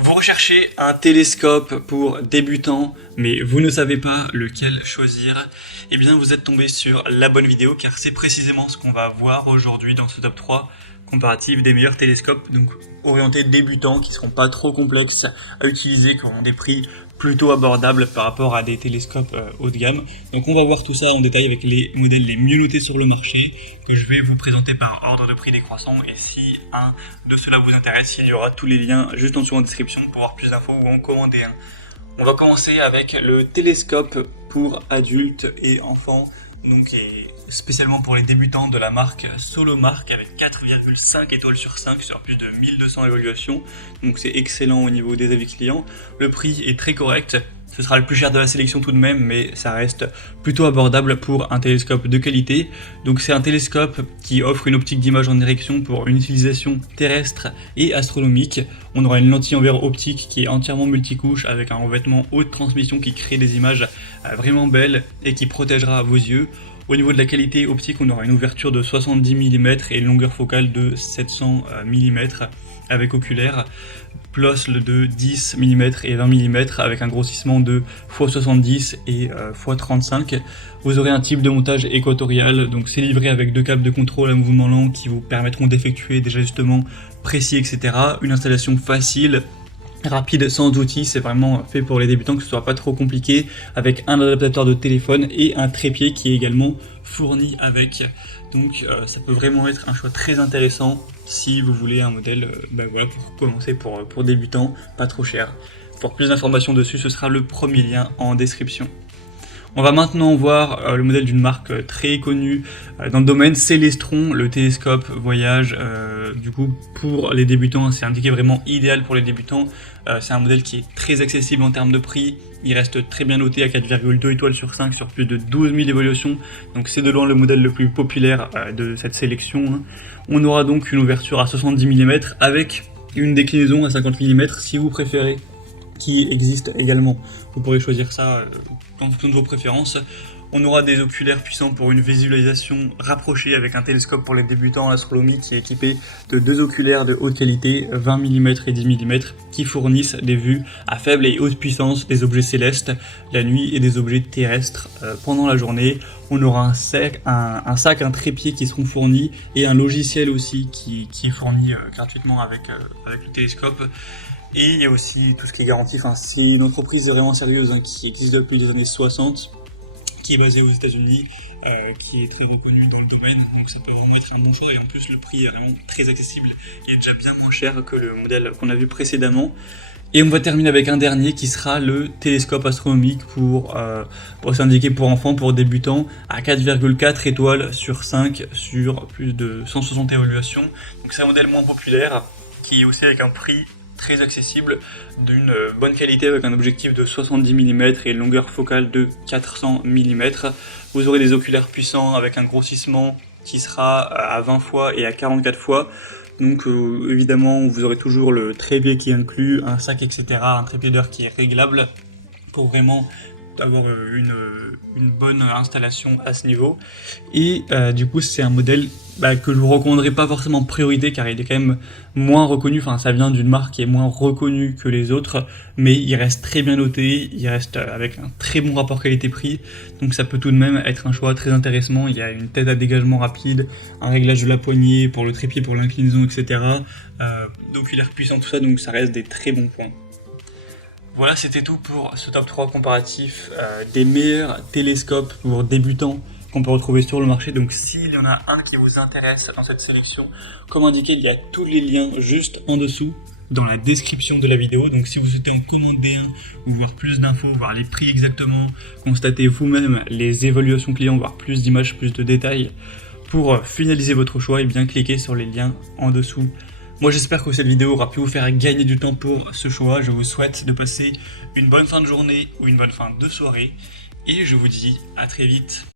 Vous recherchez un télescope pour débutants, mais vous ne savez pas lequel choisir, eh bien vous êtes tombé sur la bonne vidéo car c'est précisément ce qu'on va voir aujourd'hui dans ce top 3 comparatif des meilleurs télescopes, donc orientés débutants qui ne seront pas trop complexes à utiliser, qui auront des prix plutôt abordables par rapport à des télescopes haut de gamme. Donc on va voir tout ça en détail avec les modèles les mieux notés sur le marché que je vais vous présenter par ordre de prix décroissant, et si un de cela vous intéresse, il y aura tous les liens juste en dessous en description pour avoir plus d'infos ou en commander un. On va commencer avec le télescope pour adultes et enfants, donc spécialement pour les débutants de la marque Solomark avec 4,5 étoiles sur 5 sur plus de 1200 évaluations, donc c'est excellent au niveau des avis clients. Le prix est très correct, ce sera le plus cher de la sélection tout de même, mais ça reste plutôt abordable pour un télescope de qualité. Donc c'est un télescope qui offre une optique d'image en direction pour une utilisation terrestre et astronomique. On aura une lentille en verre optique qui est entièrement multicouche avec un revêtement haute transmission qui crée des images vraiment belles et qui protégera vos yeux. Au niveau de la qualité optique, on aura une ouverture de 70 mm et une longueur focale de 700 mm avec oculaire, plus de 10 mm et 20 mm avec un grossissement de x70 et x35. Vous aurez un type de montage équatorial, donc c'est livré avec deux câbles de contrôle à mouvement lent qui vous permettront d'effectuer des ajustements précis, etc. Une installation facile, rapide, sans outils, c'est vraiment fait pour les débutants, que ce soit pas trop compliqué, avec un adaptateur de téléphone et un trépied qui est également fourni avec. Donc ça peut vraiment être un choix très intéressant si vous voulez un modèle voilà, pour commencer pour débutants, pas trop cher. Pour plus d'informations dessus, ce sera le premier lien en description. On va maintenant voir le modèle d'une marque très connue dans le domaine, Celestron, le télescope voyage. Du coup, pour les débutants, c'est indiqué vraiment idéal pour les débutants. C'est un modèle qui est très accessible en termes de prix. Il reste très bien noté à 4,2 étoiles sur 5 sur plus de 12 000 évaluations. Donc c'est de loin le modèle le plus populaire de cette sélection. On aura donc une ouverture à 70 mm avec une déclinaison à 50 mm si vous préférez, qui existe également. Vous pourrez choisir ça en fonction de vos préférences. On aura des oculaires puissants pour une visualisation rapprochée avec un télescope pour les débutants en astronomie qui est équipé de deux oculaires de haute qualité, 20 mm et 10 mm, qui fournissent des vues à faible et haute puissance des objets célestes la nuit et des objets terrestres pendant la journée. On aura un trépied qui seront fournis et un logiciel aussi qui est fourni gratuitement avec le télescope. Et il y a aussi tout ce qui est garanti, c'est une entreprise vraiment sérieuse qui existe depuis les années 60, qui est basée aux États-Unis, qui est très reconnue dans le domaine, donc ça peut vraiment être un bon choix, et en plus le prix est vraiment très accessible et déjà bien moins cher que le modèle qu'on a vu précédemment. Et on va terminer avec un dernier qui sera le télescope astronomique pour s'indiquer pour enfants, pour débutants, à 4,4 étoiles sur 5 sur plus de 160 évaluations. Donc c'est un modèle moins populaire qui est aussi avec un prix très accessible, d'une bonne qualité avec un objectif de 70 mm et une longueur focale de 400 mm. Vous aurez des oculaires puissants avec un grossissement qui sera à 20 fois et à 44 fois. Donc évidemment vous aurez toujours le trépied qui est inclus, un sac, etc. Un trépied d'heure qui est réglable pour vraiment avoir une bonne installation à ce niveau. Et du coup c'est un modèle que je vous recommanderais pas forcément en priorité car il est quand même moins reconnu, ça vient d'une marque qui est moins reconnue que les autres, mais il reste très bien noté, il reste avec un très bon rapport qualité-prix, donc ça peut tout de même être un choix très intéressant. Il y a une tête à dégagement rapide, un réglage de la poignée pour le trépied, pour l'inclinaison, etc. D'oculaires puissants, tout ça, donc ça reste des très bons points. Voilà, c'était tout pour ce top 3 comparatif des meilleurs télescopes pour débutants qu'on peut retrouver sur le marché. Donc s'il y en a un qui vous intéresse dans cette sélection, comme indiqué, il y a tous les liens juste en dessous dans la description de la vidéo. Donc si vous souhaitez en commander un ou voir plus d'infos, voir les prix exactement, constater vous-même les évaluations clients, voir plus d'images, plus de détails, pour finaliser votre choix, et bien cliquez sur les liens en dessous. Moi j'espère que cette vidéo aura pu vous faire gagner du temps pour ce choix. Je vous souhaite de passer une bonne fin de journée ou une bonne fin de soirée. Et je vous dis à très vite.